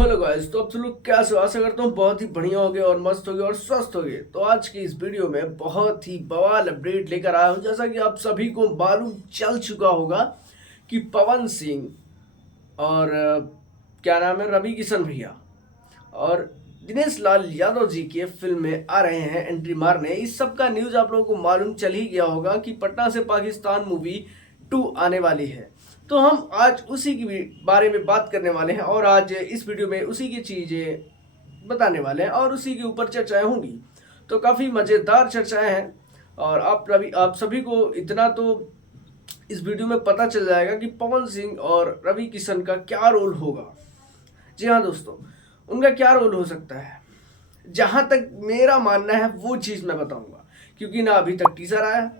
Hello guys, तो आप सब लोग कैसे हो? आशा करता हूँ बहुत ही बढ़िया होगे और मस्त होगे और स्वस्थ होगे। तो आज की इस वीडियो में बहुत ही बवाल अपडेट लेकर आया हूँ। जैसा कि आप सभी को मालूम चल चुका होगा कि पवन सिंह और क्या नाम है, रवि किशन भैया और दिनेश लाल यादव जी के फिल्म में आ रहे हैं एंट्री मारने। इस सब का न्यूज आप लोगों को मालूम चल ही गया होगा कि पटना से पाकिस्तान मूवी 2 आने वाली है। तो हम आज उसी की बारे में बात करने वाले हैं और आज इस वीडियो में उसी की चीज़ें बताने वाले हैं और उसी के ऊपर चर्चाएं होंगी। तो काफ़ी मज़ेदार चर्चाएं हैं और आप सभी को इतना तो इस वीडियो में पता चल जाएगा कि पवन सिंह और रवि किशन का क्या रोल होगा। जी हाँ दोस्तों, उनका क्या रोल हो सकता है। जहाँ तक मेरा मानना है वो चीज़ मैं बताऊंगा, क्योंकि ना अभी तक टीजर आया है,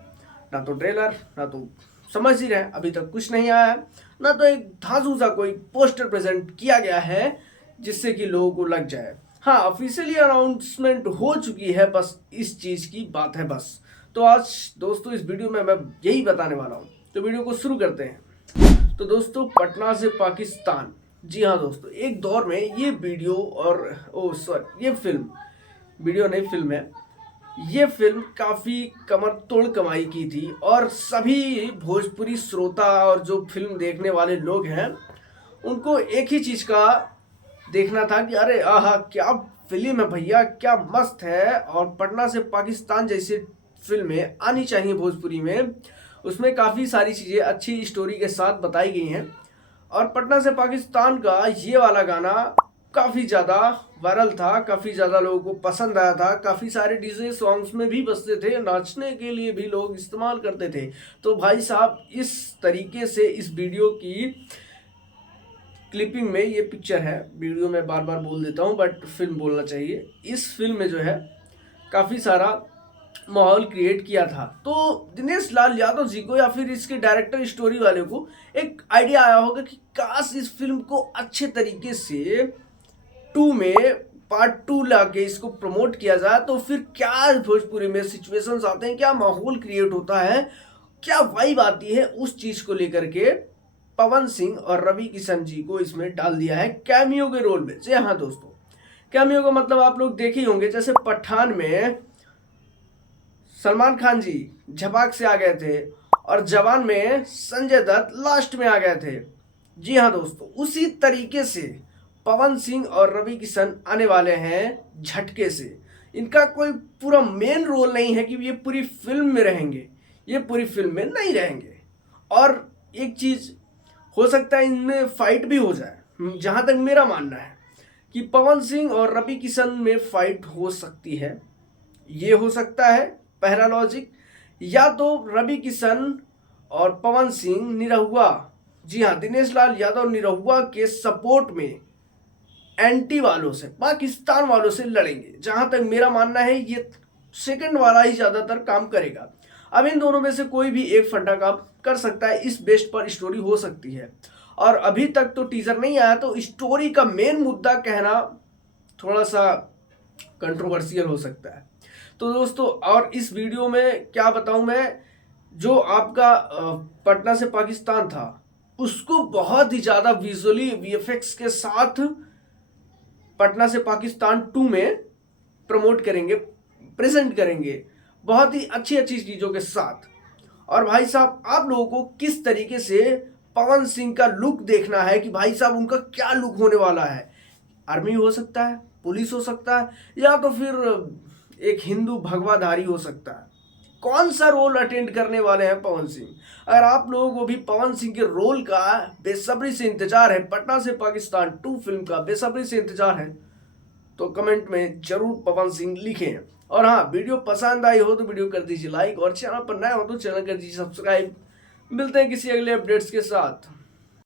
ना तो ट्रेलर, ना तो समझ ही रहे हैं अभी तक कुछ नहीं आया है, ना तो एक धांसू सा कोई पोस्टर प्रेजेंट किया गया है जिससे कि लोगों को लग जाए। हाँ, ऑफिशियली अनाउंसमेंट हो चुकी है, बस इस चीज़ की बात है बस। तो आज दोस्तों इस वीडियो में मैं यही बताने वाला हूँ, तो वीडियो को शुरू करते हैं। तो दोस्तों, पटना से पाकिस्तान, जी हाँ दोस्तों, एक दौर में ये वीडियो और ये फिल्म, वीडियो नहीं फिल्म है, ये फिल्म काफ़ी कमर तोड़ कमाई की थी और सभी भोजपुरी श्रोता और जो फिल्म देखने वाले लोग हैं उनको एक ही चीज़ का देखना था कि अरे आहा क्या फिल्म है भैया, क्या मस्त है। और पटना से पाकिस्तान जैसी फिल्में आनी चाहिए भोजपुरी में, उसमें काफ़ी सारी चीज़ें अच्छी स्टोरी के साथ बताई गई हैं। और पटना से पाकिस्तान का ये वाला गाना काफ़ी ज़्यादा वायरल था, काफ़ी ज़्यादा लोगों को पसंद आया था, काफ़ी सारे डीजे सॉन्ग्स में भी बजते थे, नाचने के लिए भी लोग इस्तेमाल करते थे। तो भाई साहब, इस तरीके से इस वीडियो की क्लिपिंग में, ये पिक्चर है, वीडियो में बार बार बोल देता हूँ बट फिल्म बोलना चाहिए, इस फिल्म में जो है काफ़ी सारा माहौल क्रिएट किया था। तो दिनेश लाल यादव जी को या फिर इसके डायरेक्टर स्टोरी वाले को एक आइडिया आया होगा कि काश इस फिल्म को अच्छे तरीके से 2 में पार्ट 2 लाके इसको प्रमोट किया जाए, तो फिर क्या भोजपुरी में सिचुएशंस आते हैं, क्या माहौल क्रिएट होता है, क्या वाइब आती है, उस चीज़ को लेकर के पवन सिंह और रवि किशन जी को इसमें डाल दिया है कैमियो के रोल में। जी हाँ दोस्तों, कैमियो का मतलब आप लोग देखे ही होंगे, जैसे पठान में सलमान खान जी झपाक से आ गए थे और जवान में संजय दत्त लास्ट में आ गए थे। जी हाँ दोस्तों, उसी तरीके से पवन सिंह और रवि किशन आने वाले हैं झटके से। इनका कोई पूरा मेन रोल नहीं है कि ये पूरी फिल्म में रहेंगे, ये पूरी फिल्म में नहीं रहेंगे। और एक चीज़ हो सकता है इनमें फाइट भी हो जाए, जहाँ तक मेरा मानना है कि पवन सिंह और रवि किशन में फाइट हो सकती है। ये हो सकता है पहला लॉजिक, या तो रवि किशन और पवन सिंह निरहुआ, जी हाँ दिनेश लाल यादव निरहुआ के सपोर्ट में एंटी वालों से, पाकिस्तान वालों से लड़ेंगे। जहां तक मेरा मानना है ये सेकंड वाला ही ज्यादातर काम करेगा। अब इन दोनों में से कोई भी एक फंडा काम कर सकता है, इस बेस पर स्टोरी हो सकती है। और अभी तक तो टीजर नहीं आया, तो स्टोरी का मेन मुद्दा कहना थोड़ा सा कंट्रोवर्शियल हो सकता है। तो दोस्तों, और इस वीडियो में क्या बताऊं मैं, जो आपका पटना से पाकिस्तान था उसको बहुत ही ज़्यादा विजुअली वीएफएक्स के साथ पटना से पाकिस्तान 2 में प्रमोट करेंगे, प्रेजेंट करेंगे, बहुत ही अच्छी अच्छी चीज़ों के साथ। और भाई साहब, आप लोगों को किस तरीके से पवन सिंह का लुक देखना है कि भाई साहब उनका क्या लुक होने वाला है। आर्मी हो सकता है, पुलिस हो सकता है, या तो फिर एक हिंदू भगवाधारी हो सकता है। कौन सा रोल अटेंड करने वाले हैं पवन सिंह। अगर आप लोगों को भी पवन सिंह के रोल का बेसब्री से इंतजार है, पटना से पाकिस्तान 2 फिल्म का बेसब्री से इंतजार है, तो कमेंट में जरूर पवन सिंह लिखें। और हाँ, वीडियो पसंद आई हो तो वीडियो कर दीजिए लाइक, और चैनल पर नए हो तो चैनल कर दीजिए सब्सक्राइब। मिलते हैं किसी अगले अपडेट्स के साथ।